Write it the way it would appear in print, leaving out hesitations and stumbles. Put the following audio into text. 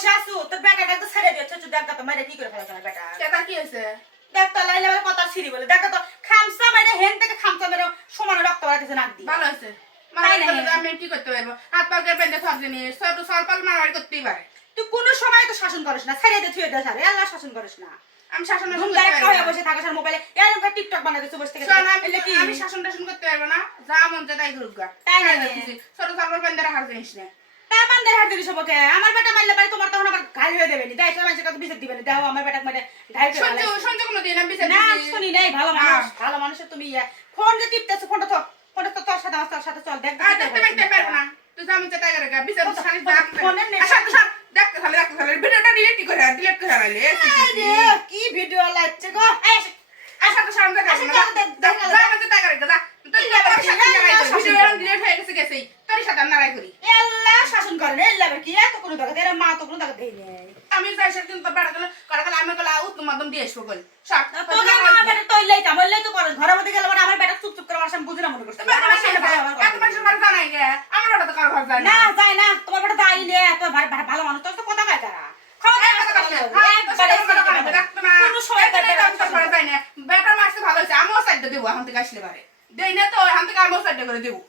বসে আছো তোর বেটাটা তো ছেড়ে দিয়েছ তুই দেখ তো মাইরে কি করে ফেলাছ না বেটা সেটা কি হয়েছে? দেখ তো লাইলে কথা ছিড়ি বলে দেখ তো খামসা মাইরে হেন থেকে খামসা মেরে সমানে রক্ত বাড়াতেছে নাক দিয়ে ভালো হয়েছে মারামারি করলে তো আমি কি করতে পারবো? হাত পাকে বেঁধে থাকতে নিয়ে ছোট সরপাল মারামারি করতেই পারে। তুই কোনো সময় তো শাসন করিস না ছেড়ে দিয়ে ছুঁয়ে দেশ আরে আল্লাহ শাসন করিস না আমি শাসন ঘুম করতে দেখ পারবো হয়ে না। বসে থাকিস আর মোবাইলে এরকম করে টিকটক বানাই দিছ বসে থেকে শোন, এলে কি আমি শাসন টাসন করতে পারবো না, যা মন চায় তাই করুক গা। তাই না? ছোট সরপাল বেঁধে রাখার জিনিস না। তা বান্দার হাত দিলি সবকে আমার বেটা মারলে পারে তোমার তখন আবার ঘাই হয়ে দেবে নি তাই সব মানুষের কাছে বিচার দিবে না দাও আমার বেটা মানে ঘাই করে সহ্য ফেলাইছে। সহ্য কোনো দিন আমি বিচার না দিছি। শুনি নাই ভালো মানুষের তুমি ফোন যে টিপতেছো ফোনটা তো তো তোর সাথে চল দেখ আর দেখতে পারবো না, তুই যা মন চায় তাই করুক গা। বিচার দিছি খালি যা ফোনের নেট দেখতে খালি ভিডিওটা ডিলিট করে রাখলে কি ভিডিও লাগছে গো আশা তো সামনে দেখা না যা মন চায় তাই করুক গা। তুই আমার সাথে লড়াই করিস, ভিডিও ডিলিট হয়ে গেছে গেছেই, তোর সাথে লড়াই করি। আল্লাহ শাসন করে রে আল্লাহ কি এত কোনো দেখা এর মা তো কোনো দেখা দেই নাই আমি যাই সেদিন তো বেড়া গেল করা গেল আমি গেল উত্তম মাধ্যম দিয়ে আসবো বল সব তোকে আমার বেটা তইলাই কামলাই তো করে ঘরের মধ্যে গেলে মানে আমার বেটা চুপ করে আমার সামনে বুঝি না মনে করছে এত মানুষের ঘরে জানাই গে আমার বেটা তো কারো ঘর যায় না না। যায় না তোমার বেটা যাইলে এত ভালো মানুষ তোর তো কথা কয় তারা বেটার মাসে ভালো হয়েছে আমিও সাইড দেবো এখন থেকে আসলে পারে দেই না তো এখন থেকে আমিও সাইড করে দেবো।